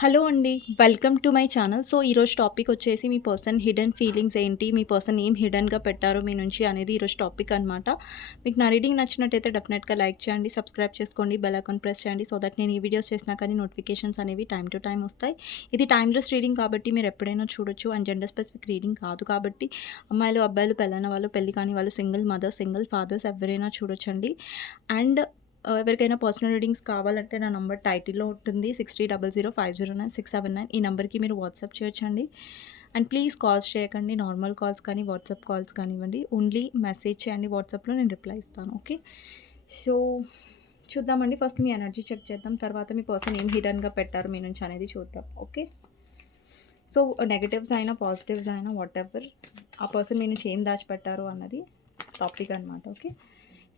Hello అండి. Welcome to my channel. So, ఈరోజు topic వచ్చేసి మీ పర్సన్ హిడెన్ ఫీలింగ్స్ ఏంటి? మీ పర్సన్ ఏం హిడెన్‌గా పెట్టారు మీ నుంచి అనేది ఈరోజు టాపిక్ అనమాట. మీకు నా రీడింగ్ నచ్చినట్టయితే డెఫినెట్‌గా లైక్ చేయండి, సబ్స్క్రైబ్ చేసుకోండి, బెల్ ఐకాన్ ప్రెస్ చేయండి. సో దట్ నేను ఈ వీడియోస్ చేసినా కానీ నోటిఫికేషన్స్ అనేవి టైమ్ టు టైమ్ వస్తాయి. ఇది టైమ్‌లెస్ రీడింగ్ కాబట్టి మీరు ఎప్పుడైనా చూడొచ్చు. అండ్ జెండర్ స్పెసిఫిక్ రీడింగ్ కాదు కాబట్టి అమ్మాయిలు, అబ్బాయిలు, పెళ్ళైన వాళ్ళు, పెళ్లి కాని వాళ్ళు, సింగిల్ మదర్స్, సింగిల్ ఫాదర్స్ ఎవరైనా చూడొచ్చండి. అండ్ ఎవరికైనా పర్సనల్ రీడింగ్స్ కావాలంటే నా నంబర్ టైటిల్‌లో ఉంటుంది. 6000509679 ఈ నంబర్‌కి మీరు వాట్సాప్ చేయొచ్చండి. అండ్ ప్లీజ్ కాల్స్ చేయకండి. నార్మల్ కాల్స్ కానీ, వాట్సాప్ కాల్స్ కానివ్వండి. ఓన్లీ మెసేజ్ చేయండి వాట్సాప్‌లో, నేను రిప్లై ఇస్తాను. ఓకే. సో, చూద్దామండి. ఫస్ట్ మీ ఎనర్జీ చెక్ చేద్దాం. తర్వాత మీ పర్సన్ ఏం హిడెన్‌గా పెట్టారు మీ నుంచి అనేది చూద్దాం. ఓకే. సో, నెగెటివ్స్ అయినా, పాజిటివ్స్ అయినా వాటెవర్ ఆ పర్సన్ మీ నుంచి ఏం దాచిపెట్టారు అన్నది టాపిక్ అనమాట. ఓకే.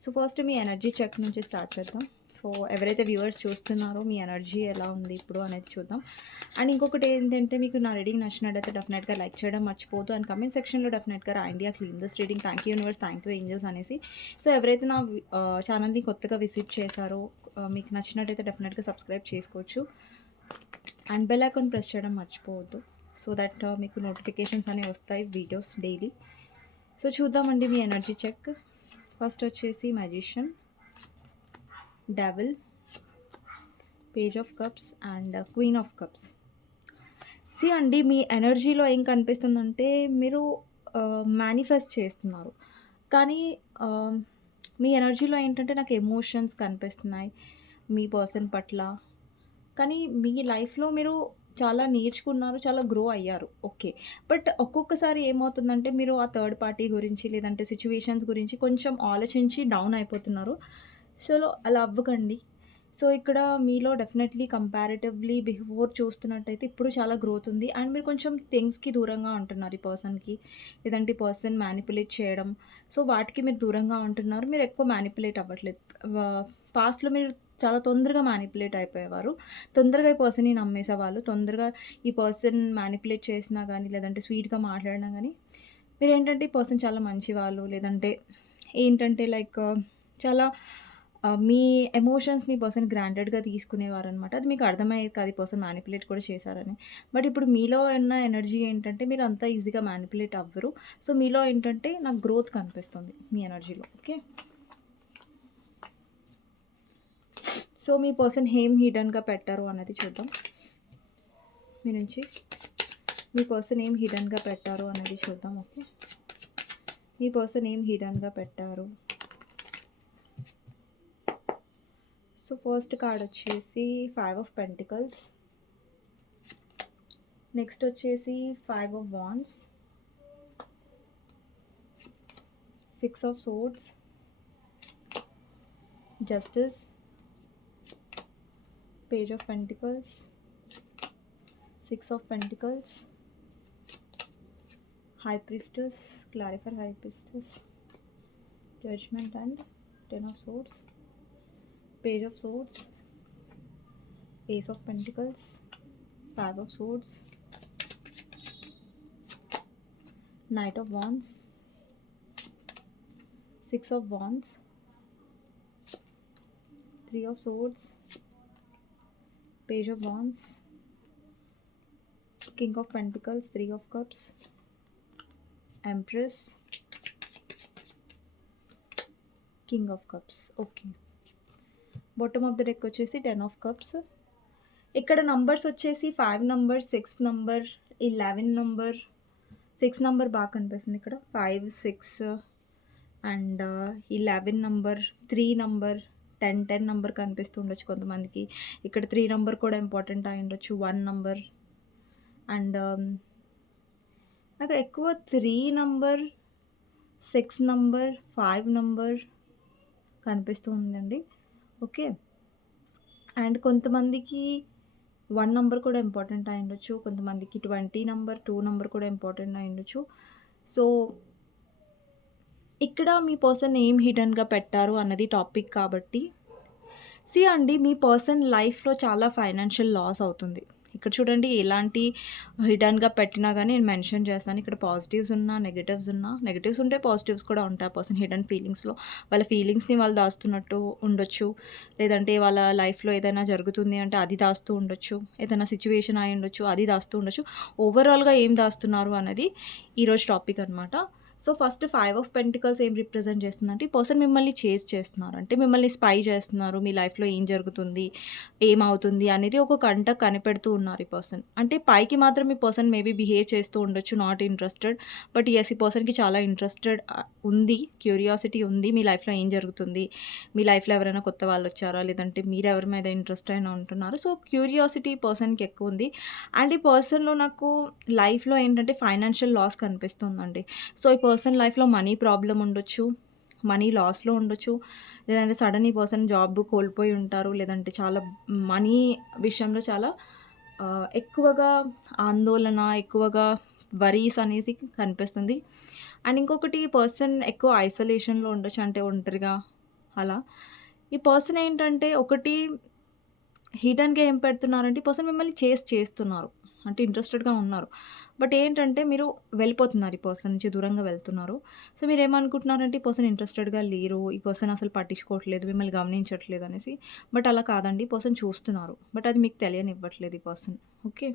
సో ఫస్ట్ మీ ఎనర్జీ చెక్ నుంచి స్టార్ట్ చేద్దాం. సో ఎవరైతే వ్యూవర్స్ చూస్తున్నారో మీ ఎనర్జీ ఎలా ఉంది ఇప్పుడు అనేది చూద్దాం. అండ్ ఇంకొకటి ఏంటంటే మీకు నా రీడింగ్ నచ్చినట్టయితే డెఫినెట్గా లైక్ చేయడం మర్చిపోదు. అండ్ కమెంట్ సెక్షన్లో డెఫినెట్గా రాయండి ఆ clean this reading, thank you universe, thank you angels అనేసి. సో ఎవరైతే నా ఛానల్ని కొత్తగా విజిట్ చేశారో మీకు నచ్చినట్టయితే డెఫినెట్గా సబ్స్క్రైబ్ చేసుకోవచ్చు. అండ్ బెల్ ఐకాన్ ప్రెస్ చేయడం మర్చిపోవద్దు. సో దట్ మీకు నోటిఫికేషన్స్ అనేవి వస్తాయి వీడియోస్ డైలీ. సో చూద్దామండి మీ ఎనర్జీ చెక్. ఫస్ట్ వచ్చేసి magician, devil, page of cups and queen of cups. See అండి మీ ఎనర్జీలో ఏం కనిపిస్తుందంటే మీరు మేనిఫెస్ట్ చేస్తున్నారు. కానీ మీ ఎనర్జీలో ఏంటంటే నాకు ఎమోషన్స్ కనిపిస్తున్నాయి మీ పర్సన్ పట్ల. కానీ మీ లైఫ్లో మీరు చాలా నేర్చుకున్నారు, చాలా గ్రో అయ్యారు. ఓకే. బట్ ఒక్కొక్కసారి ఏమవుతుందంటే మీరు ఆ థర్డ్ పార్టీ గురించి లేదంటే సిట్యుయేషన్స్ గురించి కొంచెం ఆలోచించి డౌన్ అయిపోతున్నారు. సో అలా అవ్వకండి. సో ఇక్కడ మీలో డెఫినెట్లీ కంపారిటివ్లీ బిఫోర్ చూస్తున్నట్టయితే ఇప్పుడు చాలా గ్రోత్ ఉంది. అండ్ మీరు కొంచెం థింగ్స్‌కి దూరంగా ఉంటున్నారు ఈ పర్సన్‌కి. లేదంటే ఈ పర్సన్ మ్యానిపులేట్ చేయడం. సో వాటికి మీరు దూరంగా ఉంటున్నారు. మీరు ఎక్కువ మ్యానిపులేట్ అవ్వట్లేదు. పాస్ట్‌లో మీరు చాలా తొందరగా మ్యానిపులేట్ అయిపోయేవారు. తొందరగా ఈ పర్సన్‌ని నమ్మేసేవాళ్ళు. తొందరగా ఈ పర్సన్ మ్యానిపులేట్ చేసినా గానీ, లేదంటే స్వీట్‌గా మాట్లాడినా గానీ, మీరేంటంటే ఈ పర్సన్ చాలా మంచివాళ్ళు, లేదంటే ఏంటంటే లైక్ చాలా మీ ఎమోషన్స్‌ని పర్సన్ గ్రాంటెడ్‌గా తీసుకునేవారనమాట. అది మీకు అర్థమయ్యేది కాదు ఈ పర్సన్ మ్యానిపులేట్ కూడా చేశారని. బట్ ఇప్పుడు మీలో ఉన్న ఎనర్జీ ఏంటంటే మీరు అంత ఈజీగా మ్యానిపులేట్ అవ్వరు. సో మీలో ఏంటంటే నాకు గ్రోత్ కనిపిస్తుంది మీ ఎనర్జీలో. ఓకే. సో మీ పర్సన్ ఏం హిడెన్‌గా పెట్టారు అన్నది చూద్దాం. మీ నుంచి మీ పర్సన్ ఏం హిడెన్‌గా పెట్టారు అనేది చూద్దాం. ఓకే. మీ పర్సన్ ఏం హిడెన్‌గా పెట్టారు. సో ఫస్ట్ కార్డ్ వచ్చేసి 5 ఆఫ్ పెంటికల్స్, నెక్స్ట్ వచ్చేసి 5 of wands, 6 of swords, justice, page of pentacles, 6 of pentacles, high priestess, clarifier high priestess, judgement and 10 of swords, page of swords, ace of pentacles, 5 of swords, Knight of Wands, 6 of Wands, 3 of Swords, Page of Wands, King of Pentacles, 3 of Cups, Empress, King of Cups. Okay. Bottom of the deck వచ్చేసి 10 of cups. ఇక్కడ numbers వచ్చేసి 5 number, 6 number, 11 number. 6 number బాగా కనిపిస్తుంది ఇక్కడ. 5, 6 and 11 number, 3 number, 10 number కనిపిస్తూ ఉండొచ్చు కొంతమందికి. ఇక్కడ 3 నంబర్ కూడా ఇంపార్టెంట్ అయి ఉండొచ్చు. 1 నంబర్ అండ్ నాకు ఎక్కువ 3 నంబర్, 6 నంబర్, 5 నంబర్ కనిపిస్తూ ఉందండి. ఓకే. అండ్ కొంతమందికి 1 నంబర్ కూడా ఇంపార్టెంట్ అయి ఉండొచ్చు. కొంతమందికి 20 నంబర్, 2 నంబర్ కూడా ఇంపార్టెంట్ అయి ఉండొచ్చు. సో ఇక్కడ మీ పర్సన్ ఏం హిడెన్‌గా పెట్టారు అన్నది టాపిక్ కాబట్టి అండి మీ పర్సన్ లైఫ్‌లో చాలా ఫైనాన్షియల్ లాస్ అవుతుంది. ఇక్కడ చూడండి ఎలాంటి హిడెన్‌గా పెట్టినా గాని నేను మెన్షన్ చేస్తాను. ఇక్కడ పాజిటివ్స్ ఉన్నా, నెగెటివ్స్ ఉంటే పాజిటివ్స్ కూడా ఉంటాయి. ఆ పర్సన్ హిడెన్ ఫీలింగ్స్‌లో వాళ్ళ ఫీలింగ్స్‌ని వాళ్ళు దాస్తున్నట్టు ఉండొచ్చు. లేదంటే వాళ్ళ లైఫ్‌లో ఏదైనా జరుగుతుంది అంటే అది దాస్తూ ఉండొచ్చు. ఏదైనా సిట్యుయేషన్ అయి ఉండొచ్చు. అది దాస్తూ ఉండొచ్చు. ఓవరాల్‌గా ఏం దాస్తున్నారు అన్నది ఈరోజు టాపిక్ అనమాట. సో, ఫస్ట్ 5 ఆఫ్ పెంటికల్స్ ఏం రిప్రజెంట్ చేస్తుందంటే, ఈ పర్సన్ మిమ్మల్ని చేజ్ చేస్తున్నారు. అంటే మిమ్మల్ని స్పై చేస్తున్నారు. మీ లైఫ్‌లో ఏం జరుగుతుంది? ఏమవుతుంది? అనేది ఒక కంట కనిపెడుతూ ఉన్నారు ఈ పర్సన్. అంటే పైకి మాత్రం ఈ పర్సన్ మేబీ బిహేవ్ చేస్తూ ఉండొచ్చు. Not interested. బట్ యెస్, ఈ పర్సన్‌కి చాలా ఇంట్రెస్టెడ్ ఉంది. క్యూరియాసిటీ ఉంది. మీ లైఫ్‌లో ఏం జరుగుతుంది? మీ లైఫ్‌లో ఎవరైనా కొత్త వాళ్ళొచ్చారా? లేదంటే మీరెవరి మీద ఇంట్రెస్ట్ అయినా ఉంటున్నారా? సో, క్యూరియాసిటీ పర్సన్‌కి ఎక్కువుంది. అండ్ ఈ పర్సన్‌లో నాకు లైఫ్‌లో ఏంటంటే ఫైనాన్షియల్ లాస్ కనిపిస్తుందండి. సో, ఈ పర్సన్ లైఫ్‌లో మనీ ప్రాబ్లమ్ ఉండొచ్చు. మనీ లాస్‌లో ఉండొచ్చు. లేదంటే సడన్ ఈ పర్సన్ జాబ్ కోల్పోయి ఉంటారు. లేదంటే చాలా మనీ విషయంలో చాలా ఎక్కువగా ఆందోళన, ఎక్కువగా వరీస్ అనేసి కనిపిస్తుంది. అండ్ ఇంకొకటి ఈ పర్సన్ ఎక్కువ ఐసోలేషన్‌లో ఉండొచ్చు. అంటే ఒంటరిగా అలా. ఈ పర్సన్ ఏంటంటే ఒకటి హిడెన్‌గా ఏం పెడుతున్నారంటే ఈ పర్సన్ మిమ్మల్ని చేస్తున్నారు. అంటే ఇంట్రెస్టెడ్‌గా ఉన్నారు. బట్ ఏంటంటే మీరు వెళ్ళిపోతున్నారు. ఈ పర్సన్ నుంచి దూరంగా వెళ్తున్నారు. సో, మీరేమనుకుంటున్నారంటే ఈ పర్సన్ ఇంట్రెస్టెడ్‌గా లేరు. ఈ పర్సన్ అసలు పట్టించుకోవట్లేదు. మిమ్మల్ని గమనించట్లేదు అనేసి. బట్ అలా కాదండి. ఈ పర్సన్ చూస్తున్నారు. బట్ అది మీకు తెలియనివ్వట్లేదు ఈ పర్సన్. ఓకే.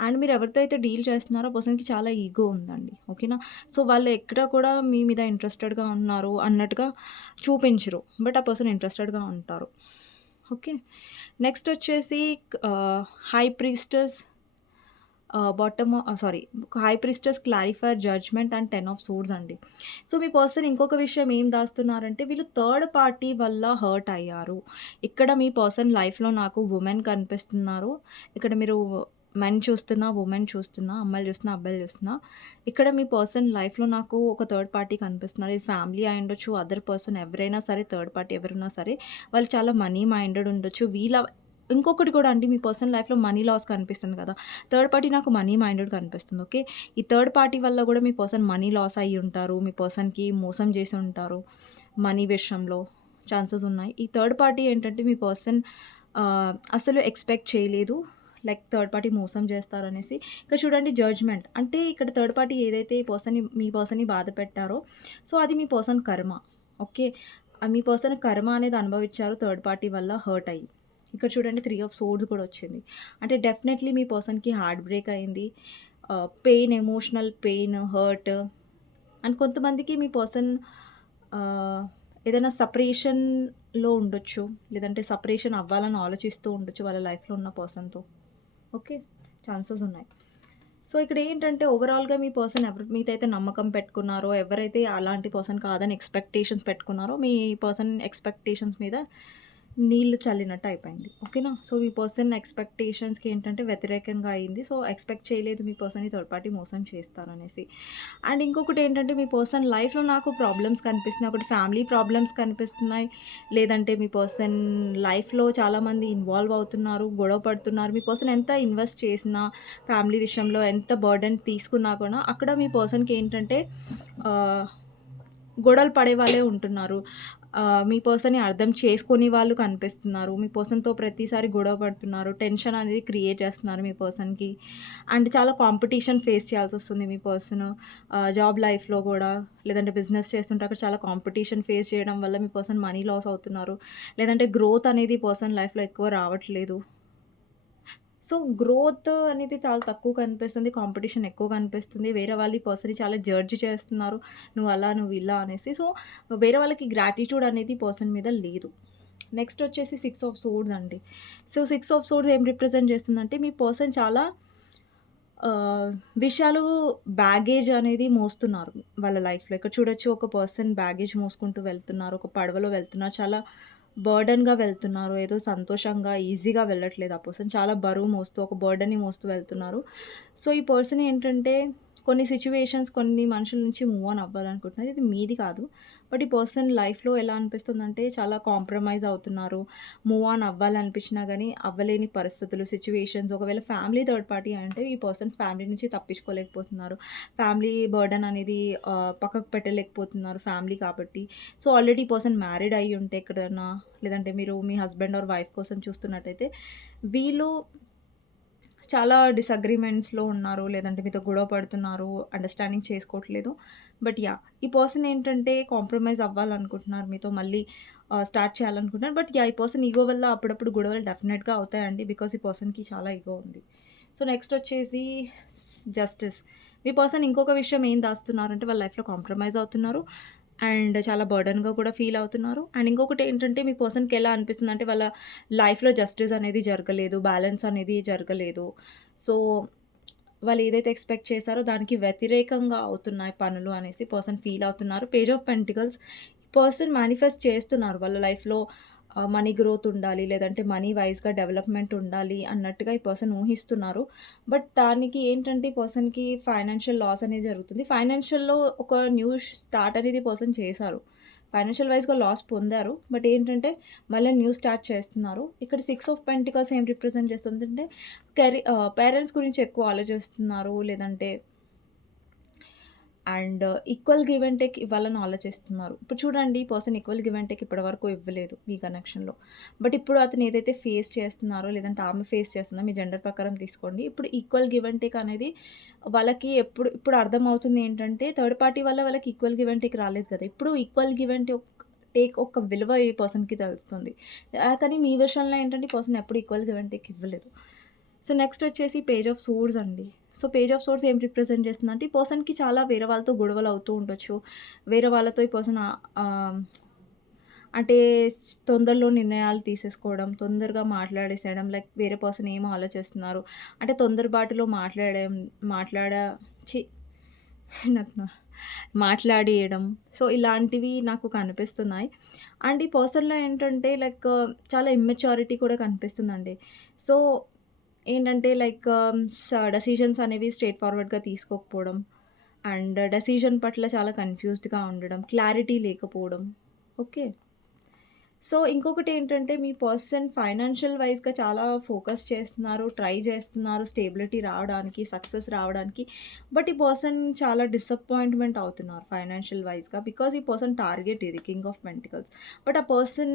అండ్ మీరు ఎవరితో అయితే డీల్ చేస్తున్నారో ఆ పర్సన్‌కి చాలా ఈగో ఉందండి. ఓకేనా. సో, వాళ్ళు ఎక్కడ కూడా మీ మీద ఇంట్రెస్టెడ్‌గా ఉన్నారు అన్నట్టుగా చూపించరు. బట్ ఆ పర్సన్ ఇంట్రెస్టెడ్‌గా ఉంటారు. ఓకే. నెక్స్ట్ వచ్చేసి high priestess sorry, high priestess clarifier judgment and 10 of swords అండి. సో, మీ పర్సన్ ఇంకొక విషయం ఏం దాస్తున్నారంటే వీళ్ళు థర్డ్ పార్టీ వల్ల హర్ట్ అయ్యారు. ఇక్కడ మీ పర్సన్ లైఫ్‌లో నాకు వుమెన్ కనిపిస్తున్నారు. ఇక్కడ మీరు మెన్ చూస్తున్నా, వుమెన్ చూస్తున్నా, అమ్మాయిలు చూస్తున్నా, అబ్బాయిలు చూస్తున్నా. ఇక్కడ మీ పర్సన్ లైఫ్‌లో నాకు ఒక థర్డ్ పార్టీ కనిపిస్తున్నారు. ఇది ఫ్యామిలీ అయ్యుండొచ్చు, అదర్ పర్సన్ ఎవరైనా సరే, థర్డ్ పార్టీ ఎవరున్నా సరే, వాళ్ళు చాలా మనీ మైండెడ్ ఉండొచ్చు. ఇంకొకటి కూడా అండి, మీ పర్సనల్ లైఫ్‌లో మనీ లాస్ కనిపిస్తుంది కదా! థర్డ్ పార్టీ నాకు మనీ మైండెడ్ కనిపిస్తుంది. ఓకే. ఈ థర్డ్ పార్టీ వల్ల కూడా మీ పర్సన్ మనీ లాస్ అయ్యి ఉంటారు. మీ పర్సన్‌కి మోసం చేసి ఉంటారు. మనీ విషయంలో ఛాన్సెస్ ఉన్నాయి. ఈ థర్డ్ పార్టీ ఏంటంటే మీ పర్సన్ అసలు ఎక్స్‌పెక్ట్ చేయలేదు. లైక్ థర్డ్ పార్టీ మోసం చేస్తారనేసి. ఇక్కడ చూడండి జడ్జ్‌మెంట్. అంటే ఇక్కడ థర్డ్ పార్టీ ఏదైతే మీ పర్సన్‌ని బాధ పెట్టారో, సో, అది మీ పర్సన్ కర్మ. ఓకే. మీ పర్సన్ కర్మ అనేది అనుభవించారు థర్డ్ పార్టీ వల్ల హర్ట్ అయ్యి. ఇక్కడ చూడండి 3 ఆఫ్ సోర్డ్స్ కూడా వచ్చింది. అంటే డెఫినెట్‌లీ మీ పర్సన్‌కి హార్ట్ బ్రేక్ అయింది. Pain, emotional pain, hurt. And కొంతమందికి మీ పర్సన్ ఆహ్, ఏదైనా సెపరేషన్‌లో ఉండొచ్చు. లేదంటే సెపరేషన్ అవ్వాలని ఆలోచిస్తూ ఉండొచ్చు వాళ్ళ లైఫ్‌లో ఉన్న పర్సన్‌తో. ఓకే. ఛాన్సెస్ ఉన్నాయి. సో, ఇక్కడేంటంటే ఓవరాల్‌గా మీ పర్సన్ ఎవరి మీదైతే నమ్మకం పెట్టుకున్నారో, ఎవరైతే అలాంటి పర్సన్ కాదని ఎక్స్‌పెక్టేషన్స్ పెట్టుకున్నారో, మీ పర్సన్ ఎక్స్‌పెక్టేషన్స్ మీద నీళ్లు చల్లినట్టు అయిపోయింది. ఓకేనా. సో, మీ పర్సన్ ఎక్స్‌పెక్టేషన్స్‌కి ఏంటంటే వ్యతిరేకంగా అయింది. సో, ఎక్స్‌పెక్ట్ చేయలేదు మీ పర్సన్‌ని థర్డ్ పార్టీ మోసం చేస్తారనేసి. అండ్ ఇంకొకటేంటంటే మీ పర్సన్ లైఫ్‌లో నాకు ప్రాబ్లమ్స్ కనిపిస్తున్నాయి. ఒకటి ఫ్యామిలీ ప్రాబ్లమ్స్ కనిపిస్తున్నాయి. లేదంటే మీ పర్సన్ లైఫ్‌లో చాలామంది ఇన్వాల్వ్ అవుతున్నారు, గొడవ పడుతున్నారు. మీ పర్సన్ ఎంత ఇన్వెస్ట్ చేసినా, ఫ్యామిలీ విషయంలో ఎంత బర్డెన్ తీసుకున్నా కూడా అక్కడ మీ పర్సన్‌కి ఏంటంటే ఆహ్, గొడవలు పడే వాళ్ళే ఉంటున్నారు. మీ పర్సన్‌ని అర్థం చేసుకోని వాళ్ళు కనిపిస్తున్నారు. మీ పర్సన్‌తో ప్రతిసారి గొడవ పడుతున్నారు. టెన్షన్ అనేది క్రియేట్ చేస్తున్నారు మీ పర్సన్‌కి. అండ్ చాలా కాంపిటీషన్ ఫేస్ చేయాల్సొస్తుంది మీ పర్సన్. జాబ్ లైఫ్‌లో గూడా, లేదంటే బిజినెస్ చేస్తుంటే అక్కడ చాలా కాంపిటీషన్ ఫేస్ చేయడం వల్ల మీ పర్సన్ మనీ లాస్ అవుతున్నారు. లేదంటే గ్రోత్ అనేది పర్సన్ లైఫ్‌లో ఎక్కువ రావట్లేదు. సో, గ్రోత్ అనేది చాలా తక్కువ కనిపిస్తుంది. కాంపిటీషన్ ఎక్కువ కనిపిస్తుంది. వేరే వాళ్ళు ఈ పర్సన్‌ని చాలా జడ్జ్ చేస్తున్నారు. నువ్వు అలా, నువ్వు ఇలా అనేసి. సో, వేరే వాళ్ళకి గ్రాటిట్యూడ్ అనేది ఈ పర్సన్ మీద లేదు. నెక్స్ట్ వచ్చేసి 6 ఆఫ్ సోర్డ్స్ అండి. సో, 6 ఆఫ్ సోర్డ్స్ ఏం రిప్రజెంట్ చేస్తుందంటే మీ పర్సన్ చాలా ఆహ్, విషయాలు బ్యాగేజ్ అనేది మోస్తున్నారు వాళ్ళ లైఫ్‌లో. ఇక్కడ చూడొచ్చు, ఒక పర్సన్ బ్యాగేజ్ మోసుకుంటూ వెళ్తున్నారు. ఒక పడవలో వెళ్తున్నారు. చాలా బర్డెన్‌గా వెళ్తున్నారు. ఏదో సంతోషంగా, ఈజీగా వెళ్ళట్లేదు ఆ పర్సన్. చాలా బరువు మోస్తూ, ఒక బర్డెన్‌ని మోస్తూ వెళ్తున్నారు. సో, ఈ పర్సన్ ఏంటంటే కొన్ని సిట్యుయేషన్స్, కొన్ని మనుషుల నుంచి మూవ్ ఆన్ అవ్వాలనుకుంటున్నారు. ఇది మీది కాదు. బట్ ఈ పర్సన్ లైఫ్‌లో ఎలా అనిపిస్తుందంటే చాలా కాంప్రమైజ్ అవుతున్నారు. మూవ్ ఆన్ అవ్వాలనిపించినా గానీ అవ్వలేని పరిస్థితులు, సిట్యుయేషన్స్. ఒకవేళ ఫ్యామిలీ థర్డ్ పార్టీ అంటే ఈ పర్సన్ ఫ్యామిలీ నుంచి తప్పించుకోలేకపోతున్నారు. ఫ్యామిలీ బర్డెన్ అనేది పక్కకు పెట్టలేకపోతున్నారు ఫ్యామిలీ కాబట్టి. సో, ఆల్రెడీ ఈ పర్సన్ మ్యారీడ్ అయ్యి ఉంటే ఎక్కడన్నా, లేదంటే మీరు మీ హస్బెండ్ ఆర్ వైఫ్ కోసం చూస్తున్నట్టయితే వీళ్ళు చాలా డిసగ్రీమెంట్స్‌లో ఉన్నారు. లేదంటే మీతో గొడవ పడుతున్నారు. అండర్‌స్టాండింగ్ చేసుకోవట్లేదు. But yeah! ఈ పర్సన్ ఏంటంటే కాంప్రమైజ్ అవ్వాలనుకుంటున్నారు. మీతో మళ్ళీ స్టార్ట్ చేయాలనుకుంటున్నారు. But yeah! ఈ పర్సన్ ఇగో వల్ల అప్పుడప్పుడు గొడవలు డెఫినెట్‌గా అవుతాయండి. బికాజ్ ఈ పర్సన్‌కి చాలా ఇగో ఉంది. సో, నెక్స్ట్ వచ్చేసి జస్టిస్. మీ పర్సన్ ఇంకొక విషయం ఏం దాస్తున్నారంటే వాళ్ళ లైఫ్‌లో కాంప్రమైజ్ అవుతున్నారు. అండ్ చాలా బర్డెన్‌గా కూడా ఫీల్ అవుతున్నారు. అండ్ ఇంకొకటి ఏంటంటే మీ పర్సన్‌కి ఎలా అనిపిస్తుందంటే వాళ్ళ లైఫ్‌లో జస్టిస్ అనేది జరగలేదు. బ్యాలెన్స్ అనేది జరగలేదు. సో, వాళ్ళు ఏదైతే ఎక్స్‌పెక్ట్ చేశారో దానికి వ్యతిరేకంగా అవుతున్నాయి పనులు అనేసి పర్సన్ ఫీల్ అవుతున్నారు. Page of pentacles person manifest చేస్తున్నారు. వాళ్ళ లైఫ్‌లో మనీ గ్రోత్ ఉండాలి. లేదంటే మనీ వైస్‌గా డెవలప్‌మెంట్ ఉండాలి అన్నట్టుగా ఈ పర్సన్ ఊహిస్తున్నారు. బట్ దానికి ఏంటంటే ఈ పర్సన్‌కి ఫైనాన్షియల్ లాస్ అనేది జరుగుతుంది. ఫైనాన్షియల్‌లో ఒక న్యూ స్టార్ట్ అనేది పర్సన్ చేశారు. ఫైనాన్షియల్ వైస్‌గా లాస్ పొందారు. బట్ ఏంటంటే మళ్ళీ న్యూ స్టార్ట్ చేస్తున్నారు. ఇక్కడ 6 ఆఫ్ పెంటికల్స్ ఏం రిప్రజెంట్ చేస్తుందంటే పేరెంట్స్ గురించి ఎక్కువ ఆలోచిస్తున్నారు. లేదంటే and equal give and take ఇవ్వాలని ఆలోచిస్తున్నారు. ఇప్పుడు చూడండి ఈ person equal give and take ఇప్పటివరకు ఇవ్వలేదు మీ కనెక్షన్‌లో. బట్ ఇప్పుడు అతను ఏదైతే ఫేస్ చేస్తున్నారో లేదంటే ఆమె ఫేస్ చేస్తుందో మీ జెండర్ ప్రకారం తీసుకోండి. ఇప్పుడు ఈక్వల్ గివ్ అండ్ టేక్ అనేది వాళ్ళకి ఇప్పుడు అర్థమవుతుంది ఏంటంటే థర్డ్ పార్టీ వల్ల వాళ్ళకి ఈక్వల్ గివ్ అండ్ టేక్ రాలేదు కదా! ఇప్పుడు ఈక్వల్ గివ్ అండ్ టేక్ ఒక విలువ ఈ పర్సన్‌కి తెలుస్తుంది. కానీ మీ విషయంలో ఏంటంటే ఈ పర్సన్ ఎప్పుడు ఈక్వల్ గివ్ అండ్ టేక్ ఇవ్వలేదు. సో, నెక్స్ట్ వచ్చేసి పేజ్ ఆఫ్ సోర్డ్స్ అండి. సో, పేజ్ ఆఫ్ సోర్డ్స్ ఏం రిప్రజెంట్ చేస్తుందంటే, ఈ పర్సన్‌కి చాలా వేరే వాళ్ళతో గొడవలు అవుతూ ఉండొచ్చు. వేరే వాళ్ళతో ఈ పర్సన్ అంటే తొందరలో నిర్ణయాలు తీసేసుకోవడం, తొందరగా మాట్లాడేసేయడం, లైక్ వేరే పర్సన్ ఏమో ఆలోచిస్తున్నారు. అంటే తొందరపాటులో మాట్లాడ ఛీ! నాకు నా మాట్లాడేయడం. సో, ఇలాంటివి నాకు కనిపిస్తున్నాయి. అండ్ ఈ పర్సన్‌లో ఏంటంటే లైక్ చాలా ఇమ్మెచ్యూరిటీ కూడా కనిపిస్తుందండి. సో, ఏంటంటే లైక్ డెసిషన్స్ అనేవి స్ట్రెయిట్ ఫార్వర్డ్‌గా తీసుకోకపోవడం. అండ్ డెసిషన్ పట్ల చాలా కన్‌ఫ్యూజ్డ్‌గా ఉండడం. క్లారిటీ లేకపోవడం. ఓకే. సో, ఇంకొకటేంటంటే మీ పర్సన్ ఫైనాన్షియల్ వైస్‌గా చాలా ఫోకస్ చేస్తున్నారు, ట్రై చేస్తున్నారు స్టేబిలిటీ రావడానికి, సక్సెస్ రావడానికి. బట్ ఈ పర్సన్ చాలా డిసప్పాయింట్‌మెంట్ అవుతున్నారు ఫైనాన్షియల్ వైస్‌గా. బికాజ్ ఈ పర్సన్ టార్గెట్ ఇది కింగ్ ఆఫ్ పెంటికల్స్. బట్ ఆ పర్సన్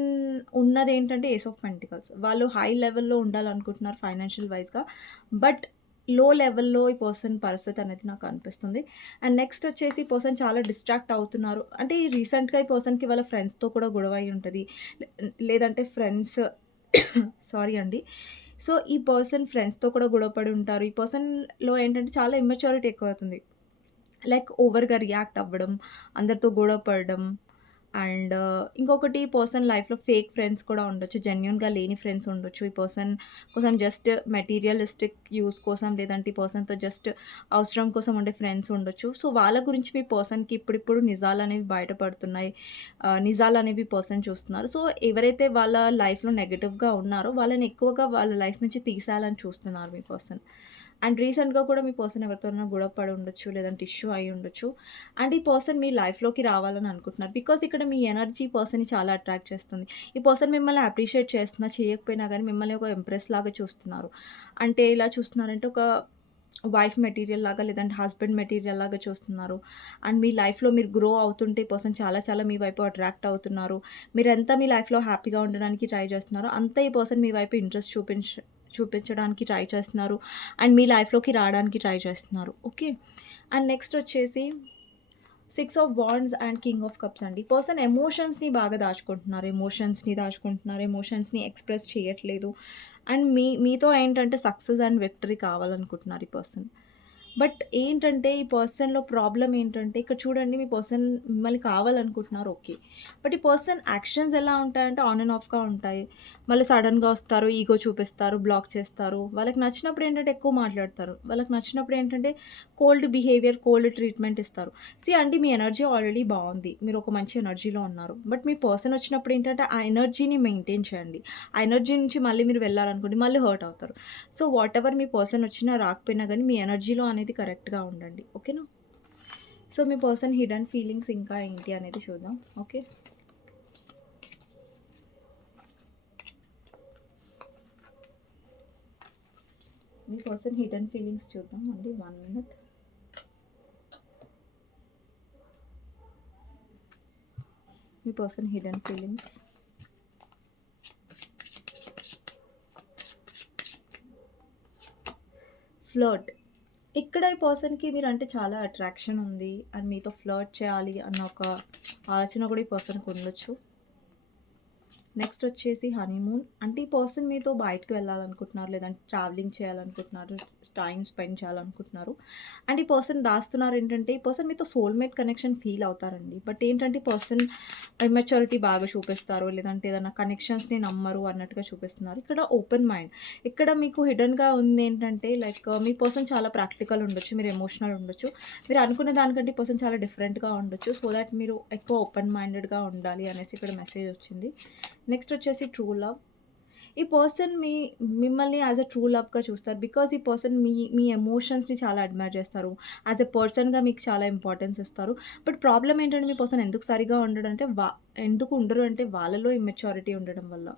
ఉన్నదేంటంటే ఏస్ ఆఫ్ పెంటికల్స్. వాళ్ళు హై లెవెల్‌లో ఉండాలనుకుంటున్నారు ఫైనాన్షియల్ వైస్‌గా. బట్ లో లెవెల్‌లో ఈ పర్సన్ పరిస్థితి అనేది నాకు అనిపిస్తుంది. అండ్ నెక్స్ట్ వచ్చేసి ఈ పర్సన్ చాలా డిస్ట్రాక్ట్ అవుతున్నారు. అంటే ఈ రీసెంట్‌గా ఈ పర్సన్‌కి వాళ్ళ ఫ్రెండ్స్‌తో కూడా గొడవ అయ్యి ఉంటది. లేదంటే ఫ్రెండ్స్ సారీ అండి. సో, ఈ పర్సన్ ఫ్రెండ్స్‌తో కూడా గొడవ పడి ఉంటారు. ఈ పర్సన్‌లో ఏంటంటే చాలా ఇమ్మెచ్యూరిటీ ఎక్కువవుతుంది. లైక్ ఓవర్‌గా రియాక్ట్ అవ్వడం, అందరితో గొడవ పడడం. అండ్ ఇంకొకటి పర్సన్ లైఫ్‌లో ఫేక్ ఫ్రెండ్స్ కూడా ఉండొచ్చు. జెన్యూన్‌గా లేని ఫ్రెండ్స్ ఉండొచ్చు. ఈ పర్సన్ కోసం జస్ట్ మెటీరియలిస్టిక్ యూజ్ కోసం లేదంటే ఈ పర్సన్‌తో జస్ట్ అవసరం కోసం ఉండే ఫ్రెండ్స్ ఉండొచ్చు. సో, వాళ్ళ గురించి మీ పర్సన్‌కి ఇప్పుడిప్పుడు నిజాలనేవి బయటపడుతున్నాయి. నిజాలనేవి పర్సన్ చూస్తున్నారు. సో, ఎవరైతే వాళ్ళ లైఫ్‌లో నెగెటివ్‌గా ఉన్నారో వాళ్ళని ఎక్కువగా వాళ్ళ లైఫ్ నుంచి తీసేయాలని చూస్తున్నారు మీ పర్సన్. అండ్ రీసెంట్‌గా కూడా మీ పర్సన్ ఎవరితోనైనా గొడవ పడి ఉండొచ్చు. లేదంటే ఇష్యూ అయ్యి ఉండొచ్చు. అండ్ ఈ పర్సన్ మీ లైఫ్‌లోకి రావాలని అనుకుంటున్నారు. బికాజ్ ఇక్కడ మీ ఎనర్జీ పర్సన్‌ని చాలా అట్రాక్ట్ చేస్తుంది. ఈ పర్సన్ మిమ్మల్ని అప్రిషియేట్ చేస్తున్నా, చేయకపోయినా గానీ మిమ్మల్ని ఒక ఇంప్రెస్ లాగా చూస్తున్నారు. అంటే ఎలా చూస్తున్నారంటే ఒక వైఫ్ మెటీరియల్ లాగా లేదంటే హస్బెండ్ మెటీరియల్ లాగా చూస్తున్నారు. అండ్ మీ లైఫ్‌లో మీరు గ్రో అవుతుంటే ఈ పర్సన్ చాలా చాలా మీ వైపు అట్రాక్ట్ అవుతున్నారు. మీరెంత మీ లైఫ్‌లో హ్యాపీగా ఉండడానికి ట్రై చేస్తున్నారో అంత ఈ పర్సన్ మీ వైపు ఇంట్రెస్ట్ చూపించడానికి ట్రై చేస్తున్నారు. అండ్ మీ లైఫ్‌లోకి రావడానికి ట్రై చేస్తున్నారు. ఓకే. అండ్ నెక్స్ట్ వచ్చేసి 6 of wands and king of cups అండి. పర్సన్ ఎమోషన్స్‌ని దాచుకుంటున్నారు. ఎమోషన్స్‌ని ఎక్స్‌ప్రెస్ చేయట్లేదు. అండ్ మీతో ఏంటంటే సక్సెస్ అండ్ విక్టరీ కావాలనుకుంటున్నారు ఈ పర్సన్. బట్ ఏంటంటే ఈ పర్సన్‌లో ప్రాబ్లమ్ ఏంటంటే ఇక్కడ చూడండి మీ పర్సన్ మిమ్మల్ని కావాలనుకుంటున్నారు ఓకే. బట్ ఈ పర్సన్ యాక్షన్స్ ఎలా ఉంటాయంటే ఆన్ అండ్ ఆఫ్‌గా ఉంటాయి. మళ్ళీ సడెన్‌గా వస్తారు, ఈగో చూపిస్తారు, బ్లాక్ చేస్తారు. వాళ్ళకి నచ్చినప్పుడు ఏంటంటే ఎక్కువ మాట్లాడతారు. వాళ్ళకి నచ్చినప్పుడు ఏంటంటే కోల్డ్ బిహేవియర్, కోల్డ్ ట్రీట్మెంట్ ఇస్తారు. అంటే మీ ఎనర్జీ ఆల్రెడీ బావుంది. మీరు ఒక మంచి ఎనర్జీలో ఉన్నారు. బట్ మీ పర్సన్ వచ్చినప్పుడు ఏంటంటే ఆ ఎనర్జీని మెయింటైన్ చేయండి. ఆ ఎనర్జీ నుంచి మళ్ళీ మీరు వెళ్ళాలనుకోండి మళ్ళీ హర్ట్ అవుతారు. సో, వాటెవర్ మీ పర్సన్ వచ్చినా రాకపోయినా గానీ మీ ఎనర్జీలో అనేది కరెక్ట్‌గా ఉండండి. ఓకేనా? సో, మీ పర్సన్ హిడెన్ ఫీలింగ్స్ ఇంకా ఏంటి అనేది చూద్దాం. ఓకే. మీ పర్సన్ హిడెన్ ఫీలింగ్స్ చూద్దాం అండి. 1 మినిట్. మీ పర్సన్ హిడెన్ ఫీలింగ్స్. ఫ్లర్ట్. ఇక్కడ ఈ పర్సన్‌కి మీరంటే చాలా అట్రాక్షన్ ఉంది. అండ్ మీతో ఫ్లర్ట్ చేయాలి అన్న ఒక ఆలోచన కూడా ఈ పర్సన్‌కి ఉండొచ్చు. నెక్స్ట్ వచ్చేసి హనీమూన్. అంటే ఈ పర్సన్ మీతో బయటకి వెళ్ళాలనుకుంటున్నారు, లేదంటే ట్రావెలింగ్ చేయాలనుకుంటున్నారు, టైమ్ స్పెండ్ చేయాలనుకుంటున్నారు. అండ్ ఈ పర్సన్ దాస్తున్నారు ఏంటంటే, ఈ పర్సన్ మీతో సోల్‌మేట్ కనెక్షన్ ఫీల్ అవుతారండి. బట్ ఏంటంటే ఈ పర్సన్ ఇమ్మెచ్యూరిటీ బాగా చూపిస్తారు, లేదంటే ఏదైనా కనెక్షన్స్‌ని నమ్మరు అన్నట్టుగా చూపిస్తున్నారు. ఇక్కడ ఓపెన్ మైండ్. ఇక్కడ మీకు హిడెన్‌గా ఉందేంటంటే లైక్ మీ పర్సన్ చాలా ప్రాక్టికల్ ఉండొచ్చు, మీరు ఎమోషనల్ ఉండొచ్చు. మీరు అనుకున్న దానికంటే ఈ పర్సన్ చాలా డిఫరెంట్‌గా ఉండొచ్చు. సో దట్ మీరు ఎక్కువ ఓపెన్ మైండెడ్‌గా ఉండాలి అనేసి ఇక్కడ మెసేజ్ వచ్చింది. నెక్స్ట్ వచ్చేసి ట్రూ లవ్. ఈ పర్సన్ మిమ్మల్ని యాజ్ ఎ ట్రూ లవ్‌గా చూస్తారు. బికాజ్ ఈ పర్సన్ మీ ఎమోషన్స్‌ని చాలా అడ్మైర్ చేస్తారు. యాజ్ ఎ పర్సన్‌గా మీకు చాలా ఇంపార్టెన్స్ ఇస్తారు. బట్ ప్రాబ్లమ్ ఏంటంటే మీ పర్సన్ ఎందుకు సరిగ్గా ఉండడంటే ఎందుకు ఉండరు అంటే వాళ్ళలో ఇమ్మెచ్యూరిటీ ఉండడం వల్ల.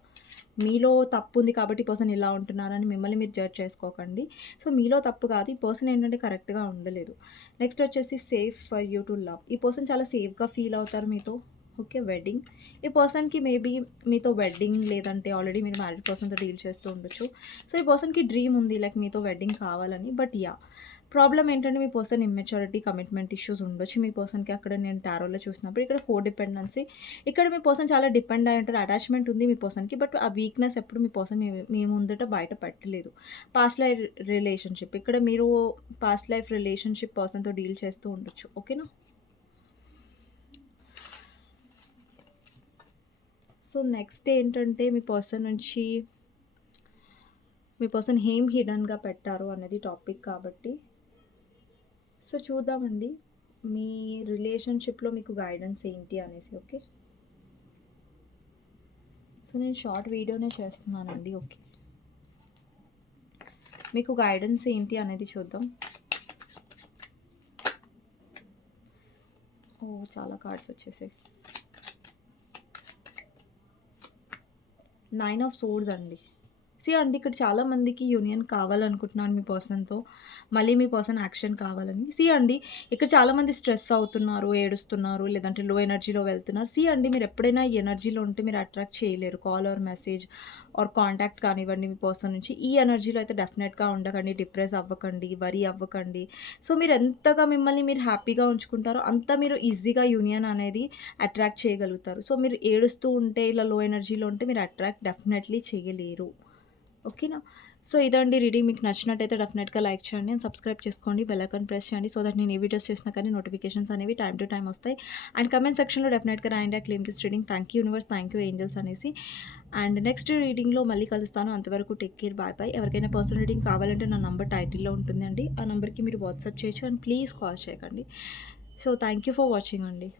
మీలో తప్పు ఉంది కాబట్టి ఈ పర్సన్ ఇలా ఉంటున్నారని మిమ్మల్ని మీరు జడ్జ్ చేసుకోకండి. సో మీలో తప్పు కాదు. ఈ పర్సన్ ఏంటంటే కరెక్ట్‌గా ఉండలేదు. నెక్స్ట్ వచ్చేసి safe for you to love. ఈ పర్సన్ చాలా సేఫ్‌గా ఫీల్ అవుతారు మీతో. ఓకే. వెడ్డింగ్. ఈ పర్సన్‌కి మేబీ మీతో వెడ్డింగ్ లేదంటే ఆల్రెడీ మీరు మ్యారీడ్ పర్సన్‌తో డీల్ చేస్తూ ఉండొచ్చు. సో, ఈ పర్సన్‌కి డ్రీమ్ ఉంది లైక్ మీతో వెడ్డింగ్ కావాలని. But yeah! ప్రాబ్లమ్ ఏంటంటే మీ పర్సన్ ఇమ్మెచ్యూరిటీ, కమిట్మెంట్ ఇష్యూస్ ఉండొచ్చు మీ పర్సన్‌కి. అక్కడ నేను టారోలో చూసినప్పుడు ఇక్కడ కోడిపెండెన్సీ. ఇక్కడ మీ పర్సన్ చాలా డిపెండ్ అయ్యి ఉంటారు. అటాచ్‌మెంట్ ఉంది మీ పర్సన్‌కి. బట్ ఆ వీక్‌నెస్ ఎప్పుడు మీ పర్సన్ మీ ముందట బయట పెట్టలేదు. Past life relationship. ఇక్కడ మీరు పాస్ట్ లైఫ్ రిలేషన్‌షిప్ పర్సన్‌తో డీల్ చేస్తూ ఉండొచ్చు. ఓకేనా? సో, నెక్స్ట్ ఏంటంటే మీ పర్సన్ ఏం హిడెన్‌గా పెట్టారు అనేది టాపిక్ కాబట్టి. సో, చూద్దామండి. మీ రిలేషన్‌షిప్‌లో మీకు గైడెన్స్ ఏంటి అనేసి. ఓకే. సో, నేను షార్ట్ వీడియోనే చేస్తున్నానండి. ఓకే. మీకు గైడెన్స్ ఏంటి అనేది చూద్దాం. ఓహ్! చాలా కార్డ్స్ వచ్చేసాయి. 9 ఆఫ్ సోర్డ్స్ అండి. అండి ఇక్కడ చాలా మందికి యూనియన్ కావాలనుకుంటున్నాను మీ పర్సన్‌తో. మళ్ళీ మీ పర్సన్ యాక్షన్ కావాలని. అండి ఇక్కడ చాలామంది స్ట్రెస్ అవుతున్నారు, ఏడుస్తున్నారు, లేదంటే లో ఎనర్జీలో వెళ్తున్నారు. అండి మీరు ఎప్పుడైనా ఈ ఎనర్జీలో ఉంటే మీరు అట్రాక్ట్ చేయలేరు. Call or message or contact కానివ్వండి మీ పర్సన్ నుంచి. ఈ ఎనర్జీలో అయితే డెఫినెట్‌గా ఉండకండి. డిప్రెస్ అవ్వకండి, వరీ అవ్వకండి. సో మీరు ఎంతగా మిమ్మల్ని మీరు హ్యాపీగా ఉంచుకుంటారో అంత మీరు ఈజీగా యూనియన్ అనేది అట్రాక్ట్ చేయగలుగుతారు. సో మీరు ఏడుస్తూ ఉంటే ఇలా లో ఎనర్జీలో ఉంటే మీరు అట్రాక్ట్ డెఫినెట్‌లీ చేయలేరు. ఓకేనా? సో, ఇదండి రీడింగ్. మీకు నచ్చినట్టయితే డెఫినెట్‌గా లైక్ చేయండి అండ్ సబ్స్క్రైబ్ చేసుకోండి. బెల్ ఐకాన్ ప్రెస్ చేయండి. సో దట్ నేను ఏ వీడియోస్ చేసినా కానీ నోటిఫికేషన్స్ అనేవి టైమ్ టు టైమ్ వస్తాయి. అండ్ కమెంట్ సెక్షన్‌లో డెఫినెట్‌గా రాయండి. I claim this reading. Thank you universe, thank you angels అనేసి. అండ్ నెక్స్ట్ రీడింగ్‌లో మళ్ళీ కలుస్తాను. అంతవరకు టేక్ కేర్. Bye bye. ఎవరికైనా పర్సనల్ రీడింగ్ కావాలంటే నా నంబర్ టైటిల్‌లో ఉంటుందండి. ఆ నంబర్‌కి మీరు వాట్సాప్ చేయొచ్చు అండ్ ప్లీజ్ కాల్ చేయకండి. So, thank you for watching అండి.